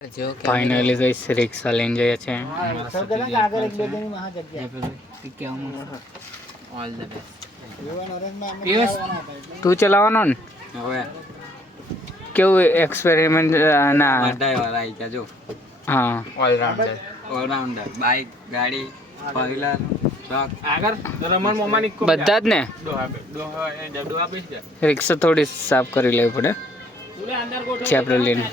finally guys rickshaw लेने जाए छे तू चलावવાનો ને હવે કેવું એક્સપેરિમેન્ટ ના બધાય વાળા આવી ગયા જો હા ઓલરાઉન્ડર બાઇક ગાડી ફોર વ્હીલર ટ્રક આગળ રમણ મોમાની બધા જ ને રિક્ષા થોડી સાફ કરી લેવી પડે ચેપ્ટર લઈને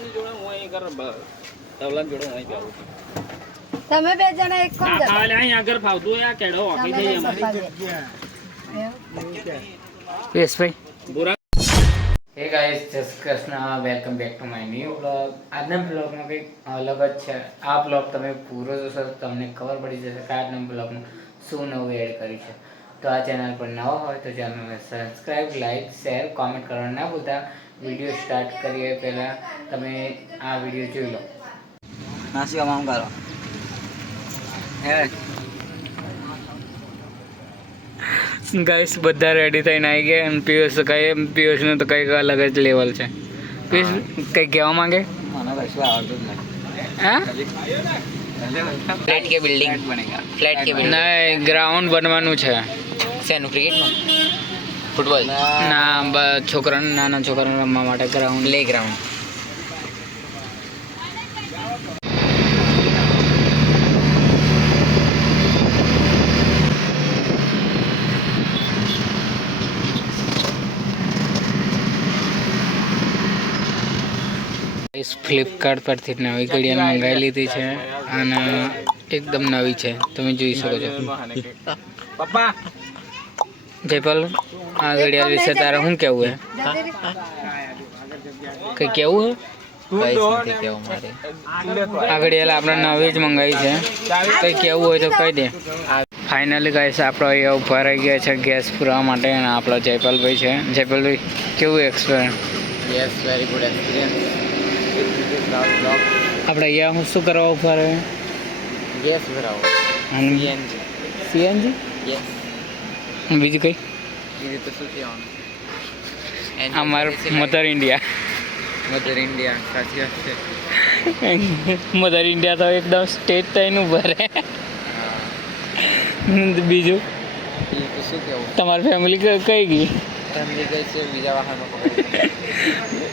તમે બે જણા એક કોણ જતા ખાલે અહીં આગળ ફાવતું આ કેડો ઓફી થઈ અમારી યસ ભાઈ બુરા હે ગાઈસ જય Shri Krishna welcome back to my new vlog આજના વ્લોગમાં કંઈક અલગ જ છે આ વ્લોગ તમે પૂરો જોશો તો તમને ખબર પડી જશે કે આજના વ્લોગમાં શું નવું એડ કર્યું છે તો આ ચેનલ પર નવા હોય તો ચેનલને સબસ્ક્રાઈબ લાઈક શેર કોમેન્ટ કરવાનું ના ભૂલતા વિડીયો સ્ટાર્ટ કરીએ પહેલાં તમે આ વિડીયો જોઈ લો નાસી કમામ કરો હે ગાઈસ બધા રેડી થઈને આવી ગયા અને પિયુષનું તો કંઈક અલગ જ લેવલ છે પિયુષ કંઈ કહેવા માંગે મને કશું આવડતું જ નથી હા फ्लैट के बिल्डिंग बनेगा फ्लैट के बिल्डिंग નહીં ગ્રાઉન્ડ બનવાનું છે सेनु क्रिकेट में फुटबॉल ના છોકરાને નાના છોકરાને રમવા માટે ગ્રાઉન્ડ प्ले ग्राउंड ફ્લિપકાર્ટ પરથી નવી ઘડિયાળ મંગાવી લીધી છે અને એકદમ નવી છે તમે જોઈ શકો છો પપ્પા જયપાલ આ ઘડિયાળ વિશે તારે શું કહેવું હે કંઈ કહેવું હે આ ઘડિયાળ આપણે નવી જ મંગાવી છે કંઈ કહેવું હોય તો કહી દે ફાઇનલી ગાઈસ આપણે અહીંયા ઉભા રહી ગયા છે ગેસ પૂરવા માટે અને આપણો જયપાલભાઈ છે જયપાલભાઈ કેવું experience yes very good experience આપણે અહીંયા હું શું કરવા ઉભા રહે गैस भराओ અને सीएनजी સીએનજી यस બીજું કંઈ ये तो सुती ऑन અમારું મધર ઇન્ડિયા मदर इंडिया साची बात है મધર ઇન્ડિયા તો એકદમ સ્ટેટ થઈને ઉભા રહે બીજું ये तो सुती हो તમારી ફેમિલી કઈ ગઈ फैमिली कैसे बीजा वाहन में पकड़